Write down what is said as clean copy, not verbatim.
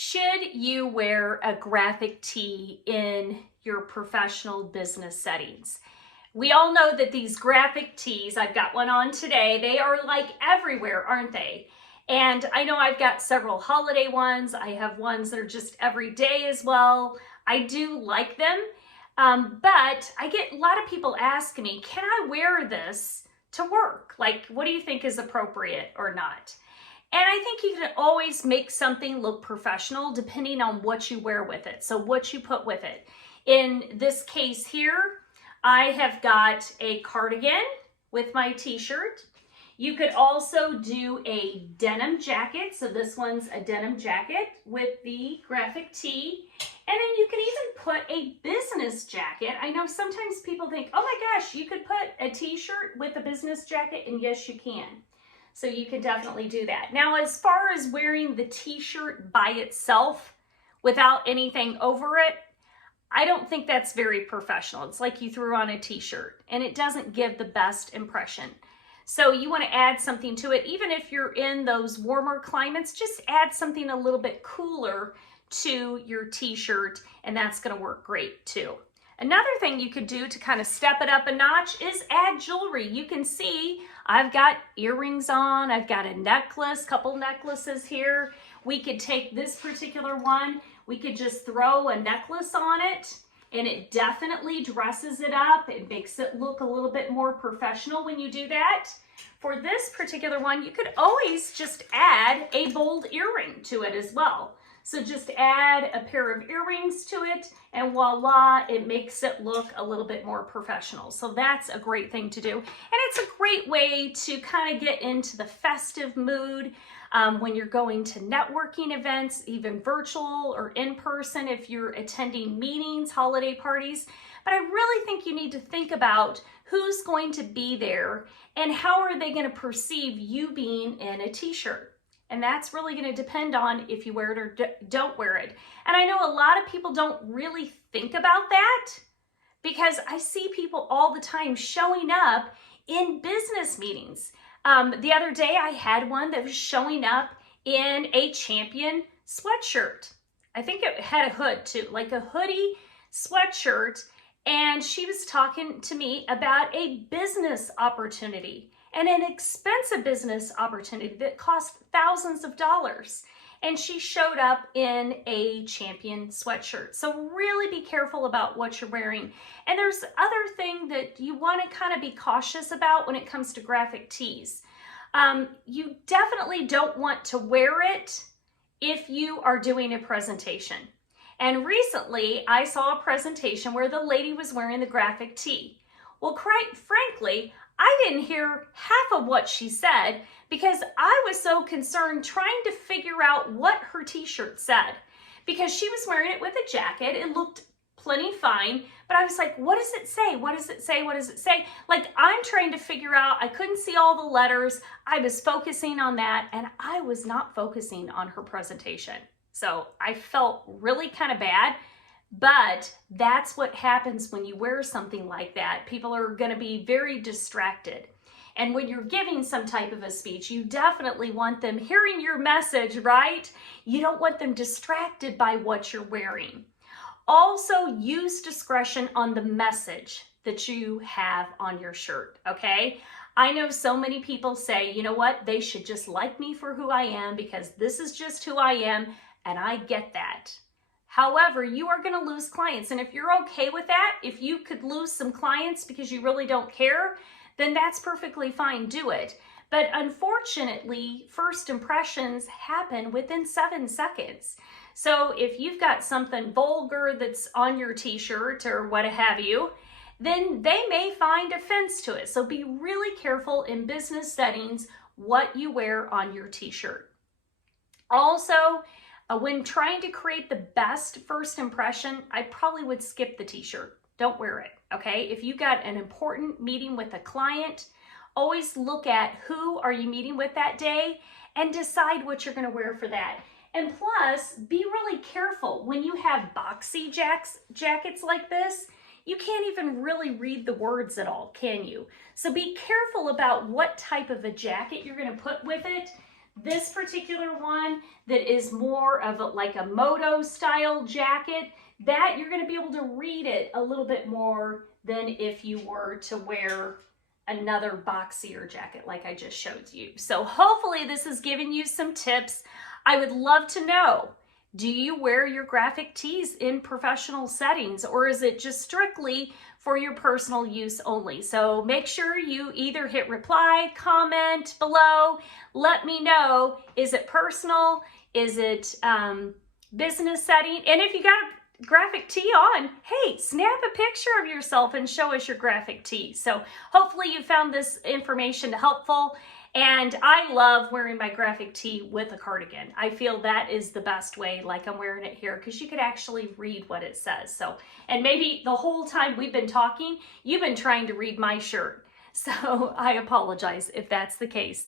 Should you wear a graphic tee in your professional business settings? We all know that these graphic tees, I've got one on today, they are like everywhere, aren't they? And I know I've got several holiday ones. I have ones that are just every day as well. I do like them, but I get a lot of people ask me, can I wear this to work? Like, what do you think is appropriate or not? And I think you can always make something look professional depending on what you wear with it. So what you put with it. In this case here, I have got a cardigan with my t-shirt. You could also do a denim jacket. So this one's a denim jacket with the graphic tee. And then you can even put a business jacket. I know sometimes people think, oh my gosh, you could put a t-shirt with a business jacket, and yes, you can. So you can definitely do that. Now, as far as wearing the t-shirt by itself without anything over it, I don't think that's very professional. It's like you threw on a t-shirt and it doesn't give the best impression. So you want to add something to it. Even if you're in those warmer climates, just add something a little bit cooler to your t-shirt, and that's going to work great too. Another thing you could do to kind of step it up a notch is add jewelry. You can see I've got earrings on, I've got a necklace, couple necklaces here. We could take this particular one, we could just throw a necklace on it, and it definitely dresses it up. It makes it look a little bit more professional when you do that. For this particular one, you could always just add a bold earring to it as well. So just add a pair of earrings to it, and voila, it makes it look a little bit more professional. So that's a great thing to do. And it's a great way to kind of get into the festive mood when you're going to networking events, even virtual or in person if you're attending meetings, holiday parties. But I really think you need to think about who's going to be there and how are they going to perceive you being in a t-shirt. And that's really going to depend on if you wear it or don't wear it. And I know a lot of people don't really think about that because I see people all the time showing up in business meetings. The other day I had one that was showing up in a Champion sweatshirt. I think it had a hood too, like a hoodie sweatshirt. And she was talking to me about a business opportunity. And an expensive business opportunity that cost thousands of dollars. And she showed up in a Champion sweatshirt. So really be careful about what you're wearing. And there's other thing that you want to kind of be cautious about when it comes to graphic tees. You definitely don't want to wear it if you are doing a presentation. And recently I saw a presentation where the lady was wearing the graphic tee. Well, quite frankly, I didn't hear half of what she said because I was so concerned trying to figure out what her t-shirt said. Because she was wearing it with a jacket, it looked plenty fine, but I was like, what does it say? What does it say? What does it say? Like, I'm trying to figure out, I couldn't see all the letters. I was focusing on that, and I was not focusing on her presentation. So I felt really kind of bad. But that's what happens when you wear something like that. People are going to be very distracted. And when you're giving some type of a speech, you definitely want them hearing your message, right? You don't want them distracted by what you're wearing. Also, use discretion on the message that you have on your shirt, okay? I know so many people say, you know what, they should just like me for who I am because this is just who I am, and I get that. However, you are going to lose clients. And if you're okay with that, if you could lose some clients because you really don't care, then that's perfectly fine. Do it. But unfortunately, first impressions happen within 7 seconds. So if you've got something vulgar that's on your t-shirt or what have you, then they may find offense to it. So be really careful in business settings what you wear on your t-shirt. Also, when trying to create the best first impression, I probably would skip the t-shirt. Don't wear it, okay? If you got an important meeting with a client, always look at who are you meeting with that day and decide what you're gonna wear for that. And plus, be really careful. When you have boxy jackets like this, you can't even really read the words at all, can you? So be careful about what type of a jacket you're gonna put with it. This particular one that is more of like a moto style jacket, that you're going to be able to read it a little bit more than if you were to wear another boxier jacket like I just showed you. So hopefully this has given you some tips. I would love to know, do you wear your graphic tees in professional settings, or is it just strictly for your personal use only? So make sure you either hit reply, comment below, let me know, is it personal? Is it business setting? And if you got a graphic tee on, hey, snap a picture of yourself and show us your graphic tee. So hopefully you found this information helpful. And I love wearing my graphic tee with a cardigan. I feel that is the best way, like I'm wearing it here, because you could actually read what it says. So, and maybe the whole time we've been talking, you've been trying to read my shirt. So I apologize if that's the case.